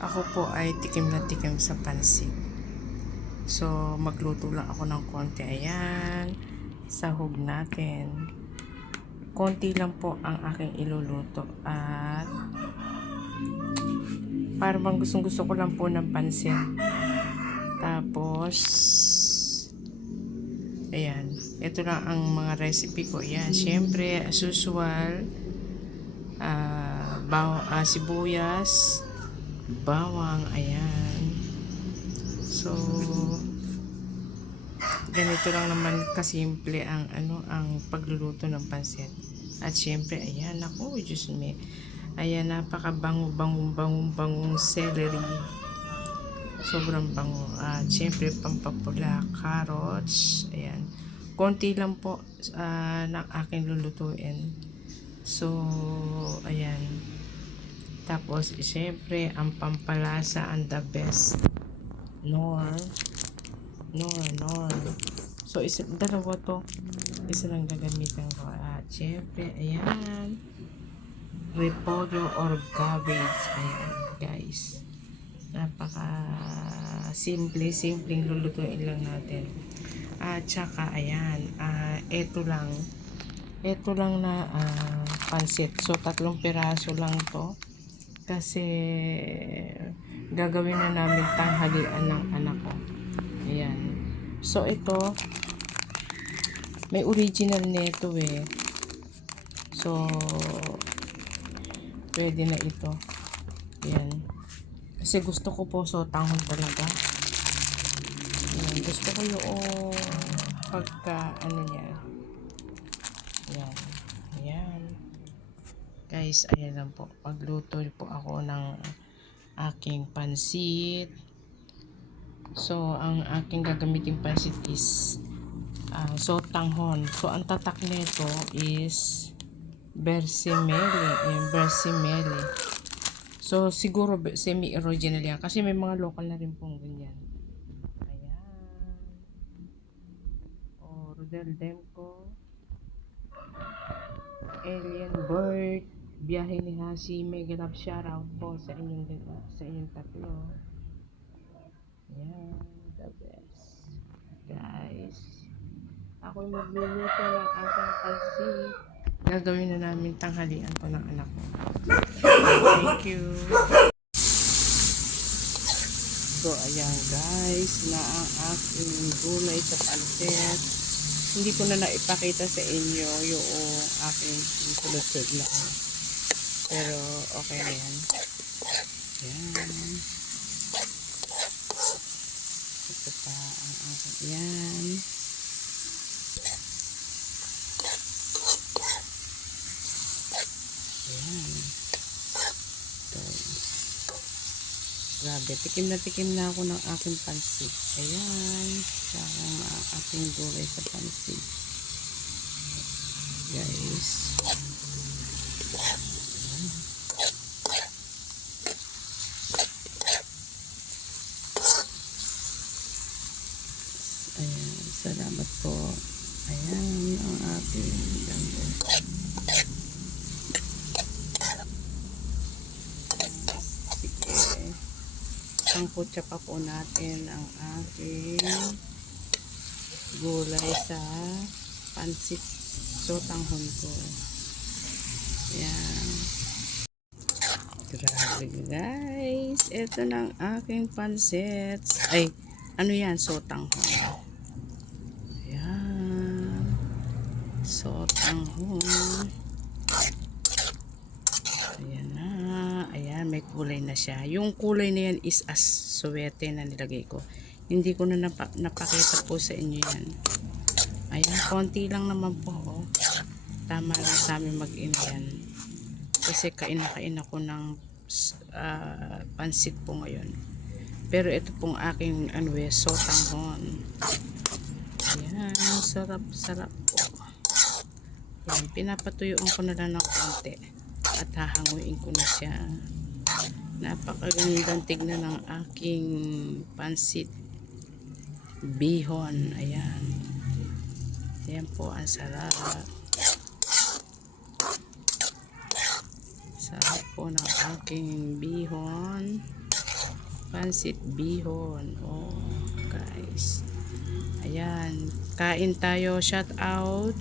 Ako po ay tikim na tikim sa pansit. So, magluto lang ako ng konti. Ayan, sahog natin. Konti lang po ang aking iluluto. At parang bang gustong gusto ko lang po ng pansit. Tapos, ayan, ito lang ang mga recipe ko. Ayan, syempre, as usual, sibuyas, bawang, ayan. So, ganito lang naman kasimple ang ang pagluluto ng pansit. At syempre, ayan, ako, Diyos me. Ayan, napakabango-bangong celery. Sobrang bango. At syempre, pampapula, carrots, ayan. Konti lang po ng aking lulutuin. So, ayan. Tapos, syempre, ang pampalasa, ang the best. Nor. So, dalawa to. Isa lang gagamitan ko. At, syempre, ayan. Repolyo or cabbage. Ayan, guys. Simpleng lulutuin lang natin. At, saka, ayan. Ito lang na pansit. So, 3 piraso lang to. Kasi gagawin na namin tanghalian ng anak ko. Ayan. So, ito may original nito eh. So, pwede na ito. Ayan. Kasi gusto ko po sotanghon talaga. Ayan. Gusto ko yung pagka niya. Ayan. Ayan. Guys, ayan lang po. Pagluto po ako ng aking pansit. So, ang aking gagamitin pansit is sotanghon. So, ang tatak nito is bersimele. Bersimele. So, siguro semi-original yan. Kasi may mga local na rin pong ganyan. Ayan. O, Rodel Demko. Alien Bird. Biyahe ni Hasi. Mega love shoutout po sa inyong tatlo. Ayan. The best. Guys. Ako'y magluluto ng aking pansit. Gagawin na namin tanghalian to ng anak ko. Thank you. So, ayan guys, na ang aking gulay sa pansit. Hindi ko na naipakita sa inyo yung aking sulod lang. Pero, okay na yan. Ayan. Ito pa ang aking, ayan. Ayan. Grabe, tikim na ako ng aking pansit. Ayan. Saka ang aking gulay sa pansit. Guys. Ayan. Salamat po. Ayan ang aking ganda. Sangkutsa pa po natin ang aking gulay sa pansit sotanghon ko. Ayan. Grabe guys. Ito ng aking pansit. Ay, ano yan? Sotanghon. Ayan. Sotanghon. Ayan na. Ayan, may kulay na siya. Yung kulay na yan is as suwete na nilagay ko. Hindi ko na napakita po sa inyo yan. Ayan, konti lang naman po. Oh. Tama lang sa amin mag-in yan. Kasi kain ako ng pansit po ngayon. Pero ito pong aking sotanghon. Ayan, sarap po. Ayan, pinapatuyuan ko na lang ng konti. At hahanguin ko na siya. Napakagandang tignan ng aking pansit bihon. Ayan. Ayan po, ang sarap. Sarap po ng aking bihon. Pansit bihon. Oh, guys. Ayan. Kain tayo. Shout out.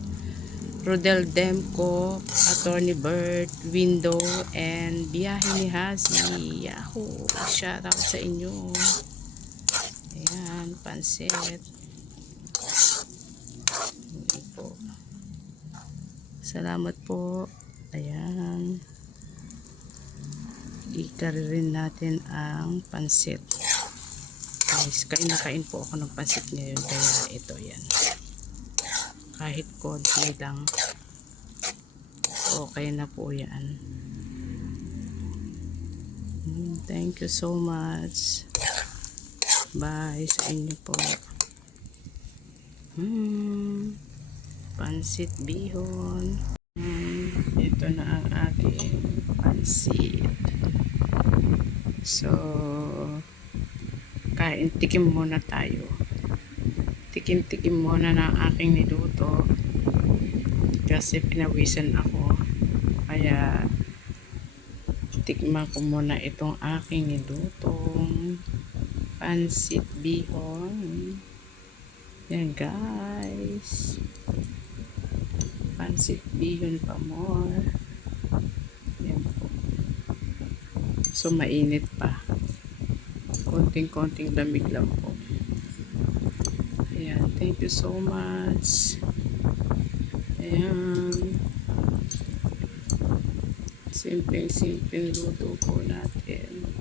Rodel Demco, Attorney Bert, Window, and Biyahe ni Hazi. Yahoo! Shout out sa inyo. Ayan, pansit. Hindi po. Salamat po. Ayan. I-carry rin natin ang pansit. Guys, kain na kain po ako ng pansit ngayon. Kaya ito yan. Kahit konti lang. Okay na po yan. Thank you so much. Bye sa inyo po. Pansit bihon. Ito na ang aking pansit. So, tikim muna tayo. Tikim muna ng aking niluto. Kasi pinawisan ako. Kaya, tikman ko muna itong aking nilutong pansit bihon. Yan guys. Pansit bihon pa more. Yan po. So mainit pa. Konting lamig lang po. Ayan. Thank you so much. Ayan. Simpleng luto po natin.